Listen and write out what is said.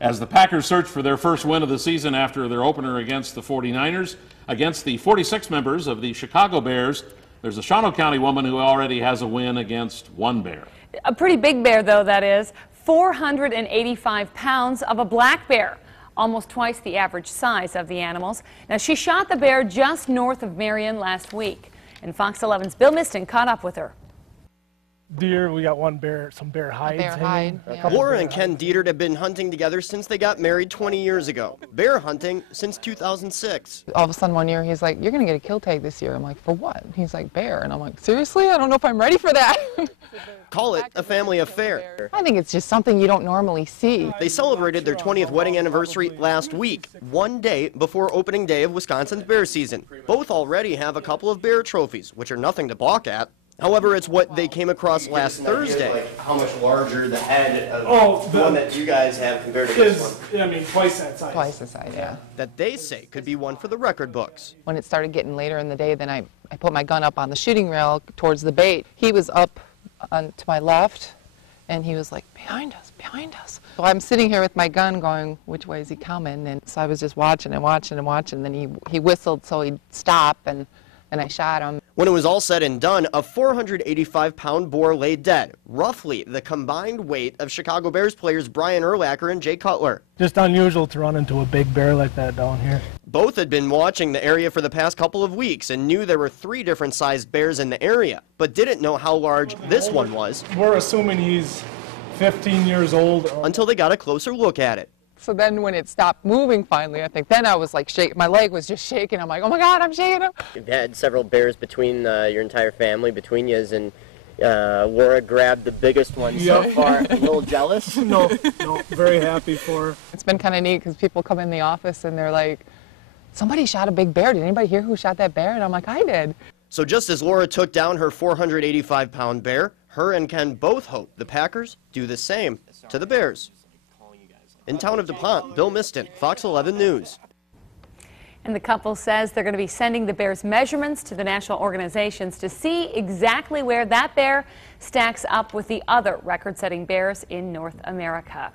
as the Packers search for their first win of the season after their opener against the 49ers. Against the 46 members of the Chicago Bears, there's a Shawano County woman who already has a win against one bear. A pretty big bear, though, that is. 485 pounds of a black bear, almost twice the average size of the animals. Now, she shot the bear just north of Marion last week, and Fox 11's Bill Miston caught up with her. Deer, we got one bear, some bear hides hanging. Yeah. Laura and Ken Dietert have been hunting together since they got married 20 years ago. Bear hunting since 2006. All of a sudden one year he's like, "You're going to get a kill tag this year." I'm like, "For what?" He's like, "Bear." And I'm like, "Seriously? I don't know if I'm ready for that." Call it a family affair. I think it's just something you don't normally see. They celebrated their 20th wedding anniversary last week, one day before opening day of Wisconsin's bear season. Both already have a couple of bear trophies, which are nothing to balk at. However, it's what they came across last Thursday. Like how much larger the head of the one that you guys have compared to this one? I mean, twice that size. Twice the size, yeah. That they say could be one for the record books. When it started getting later in the day, then I put my gun up on the shooting rail towards the bait. He was up to my left, and he was like, "Behind us, behind us." So I'm sitting here with my gun going, which way is he coming? And so I was just watching and watching and watching, and then he whistled so he'd stop, and I shot him. When it was all said and done, a 485-pound boar lay dead, roughly the combined weight of Chicago Bears players Brian Urlacher and Jay Cutler. Just unusual to run into a big bear like that down here. Both had been watching the area for the past couple of weeks and knew there were 3 different sized bears in the area, but didn't know how large this one was. We're assuming he's 15 years old. Until they got a closer look at it. So then when it stopped moving finally, I think, then I was like shaking. My leg was just shaking. I'm like, "Oh my God, I'm shaking him." You've had several bears between your entire family, between you, and Laura grabbed the biggest one so far. A little jealous? No, very happy for her. It's been kind of neat because people come in the office and they're like, "Somebody shot a big bear. Did anybody hear who shot that bear?" And I'm like, "I did." So just as Laura took down her 485-pound bear, her and Ken both hope the Packers do the same to the Bears. In town of DuPont, Bill Miston, Fox 11 News. And the couple says they're going to be sending the bear's measurements to the national organizations to see exactly where that bear stacks up with the other record-setting bears in North America.